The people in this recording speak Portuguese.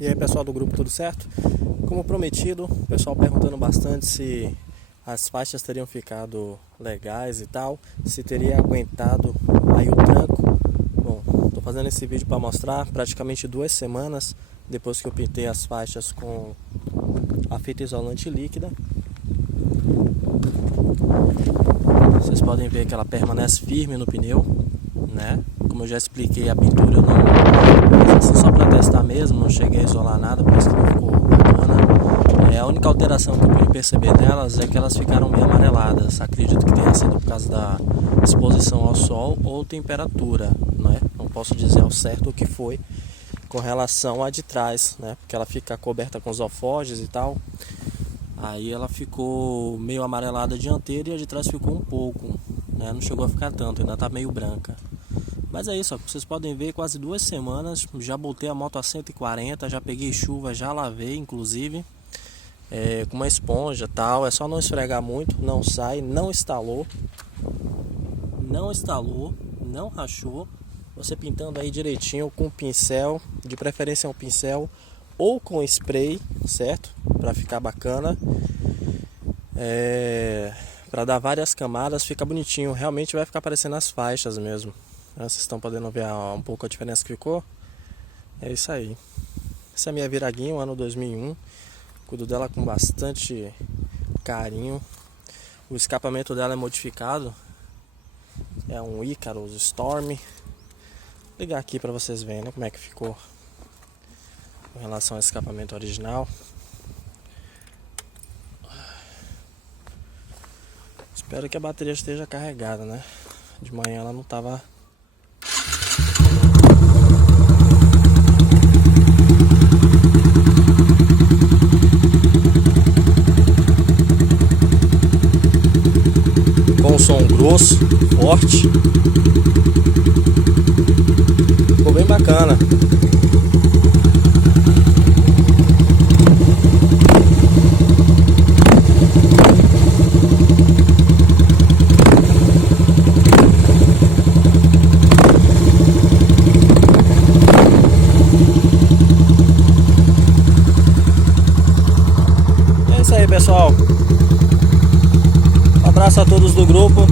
E aí, pessoal do grupo, tudo certo? Como prometido, o pessoal perguntando bastante se as faixas teriam ficado legais e tal, se teria aguentado aí o tranco. Bom, tô fazendo esse vídeo para mostrar praticamente 2 semanas depois que eu pintei as faixas com a fita isolante líquida. Vocês podem ver que ela permanece firme no pneu, né? Como eu já expliquei, a pintura eu não fiz assim só para testar mesmo, não cheguei a isolar nada, por isso que não ficou bacana. A única alteração que eu pude perceber nelas é que elas ficaram meio amareladas. Acredito que tenha sido por causa da exposição ao sol ou temperatura, né? Não posso dizer ao certo o que foi com relação à de trás, né? Porque ela fica coberta com os alforjes e tal. Aí ela ficou meio amarelada a dianteira e a de trás ficou um pouco, né? Não chegou a ficar tanto, ainda tá meio branca. Mas é isso, ó, vocês podem ver, quase 2 semanas, já botei a moto a 140, já peguei chuva, já lavei inclusive, com uma esponja e tal, é só não esfregar muito, não sai, não estalou, não rachou. Você pintando aí direitinho com pincel, de preferência um pincel ou com spray, certo? Para ficar bacana, para dar várias camadas, fica bonitinho, realmente vai ficar parecendo as faixas mesmo. Vocês estão podendo ver um pouco a diferença que ficou. É isso aí. Essa é a minha Viraguinho, ano 2001. Cuido dela com bastante carinho. O escapamento dela é modificado. É um Icarus Storm. Vou ligar aqui para vocês verem, né, como é que ficou com relação ao escapamento original. Espero que a bateria esteja carregada, né? De manhã ela não estava. Com um som grosso, forte. Ficou bem bacana. É isso aí, pessoal. Um abraço a todos do grupo.